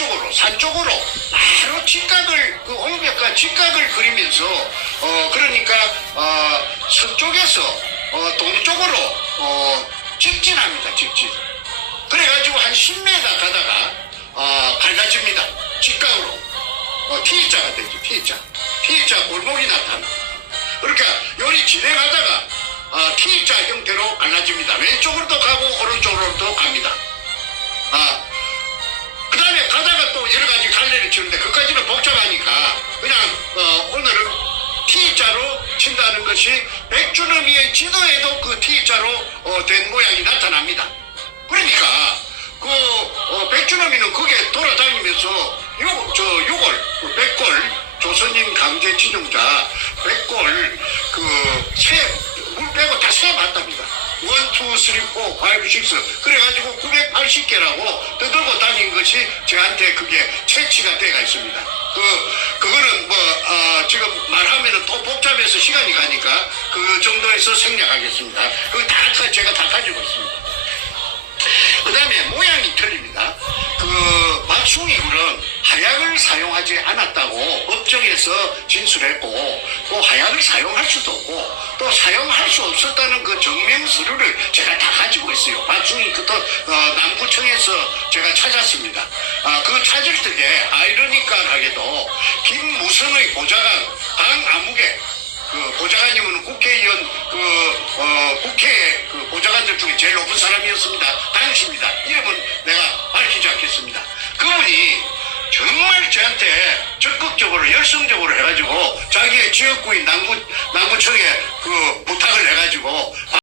쪽으로 산 쪽으로 바로 직각을 그 홍벽과 직각을 그리면서 어 그러니까 어 서쪽에서 어 동쪽으로 어 직진합니다 직진. 그래가지고 한 10m 가다가 어 갈라집니다 직각으로. 어 T자가 되죠 T자. T자 골목이 나타납니다. 그러니까 요리 진행하다가 어, T자 형태로 갈라집니다. 왼쪽으로도 가고 오른쪽으로도 갑니 치는데 그까지는 복잡하니까 그냥 어, 오늘은 T자로 친다는 것이 백주너미의 지도에도 그 T자로 어, 된 모양이 나타납니다. 그러니까 그 어, 백주너미는 거기에 돌아다니면서 요, 저 요걸 그 백골 조선인 강제 진용자 백골 그세 2, 3, 4, 5, 6 그래가지고 980개라고 떠들고 다닌 것이 저한테 그게 채취가 돼가 있습니다. 그, 그거는 뭐 어, 지금 말하면 또 복잡해서 시간이 가니까 그 정도에서 생략하겠습니다. 그거 다 제가 다 가지고 있습니다. 그 다음에 모양이 틀립니다. 그 박충이군은 하약을 사용하지 않았다고 법정에서 진술했고 또 하약을 사용할 수도 없고 또 사용할 수 없었다는 그 증명 서류를 제가 다 가지고 있어요. 박충이 그때 어, 남구청에서 제가 찾았습니다. 아, 그 찾을 때에 아이러니컬하게도 김무성의 보좌관 강아무개 그 보좌관님은 국회의원 그 어, 국회 그 보좌관들 중에 제일 높은 사람이었습니다. 당시입니다. 이름은 내가 밝히지 않겠습니다. 그분이 정말 저한테 적극적으로 열성적으로 해가지고 자기의 지역구인 남구 남구청에 그